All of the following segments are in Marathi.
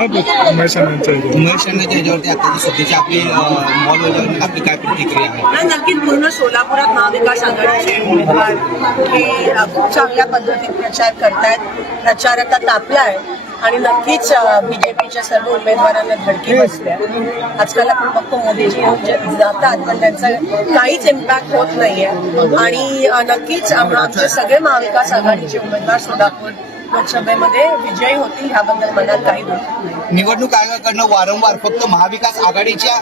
अण्णांच्या ह्याच्यावर. उमेश अण्णाच्या ह्याच्यावरती आताची सध्याची आपली मॉल वगैरे आपली काय प्रतिक्रिया आहे? नाही नक्कीच पूर्ण सोलापुरात महाविकास आघाडीचे उमेदवार हे अ, खूप चांगल्या पद्धतीत प्रचार करतायत प्रचार आता तापलाय आणि नक्कीच बीजेपीच्या सर्व उमेदवारांना धडकी बसल्या आजकाल आपण बघतो मोदीजी म्हणजे जातात पण त्यांचा काहीच इम्पॅक्ट होत नाहीये. आणि अ, नक्कीच आम- आमचे सगळे महाविकास आघाडीचे उमेदवार सोलापूर लोकसभेमध्ये विजयी होतील ह्याबद्दल मनात काही नाही. निवडणूक आयोगाकडनं वारंवार फक्त महाविकास आघाडीच्या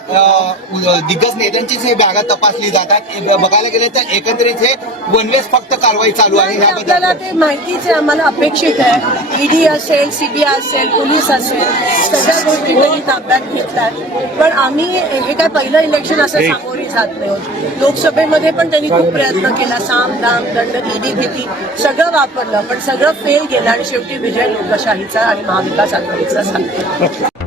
दिग्गज नेत्यांचीच हे बॅगा तपासली जातात. बघायला गेलं तर एकंदरीत हे वनवेज फक्त कारवाई चालू आहे आपल्याला ते माहितीच आम्हाला अपेक्षित आहे. ईडी असेल सीबीआय असेल पोलीस असेल सगळ्या गोष्टी त्यांनी ताब्यात घेतल्यात पण आम्ही हे काय पहिलं इलेक्शन असं सामोरे जात नाही होत. लोकसभेमध्ये पण त्यांनी खूप प्रयत्न केला साम दाम दंड ईडी भीती सगळं वापरलं पण सगळं फेल गेलं आणि शेवटी विजय लोकशाहीचा आणि महाविकास आघाडीचा झाला.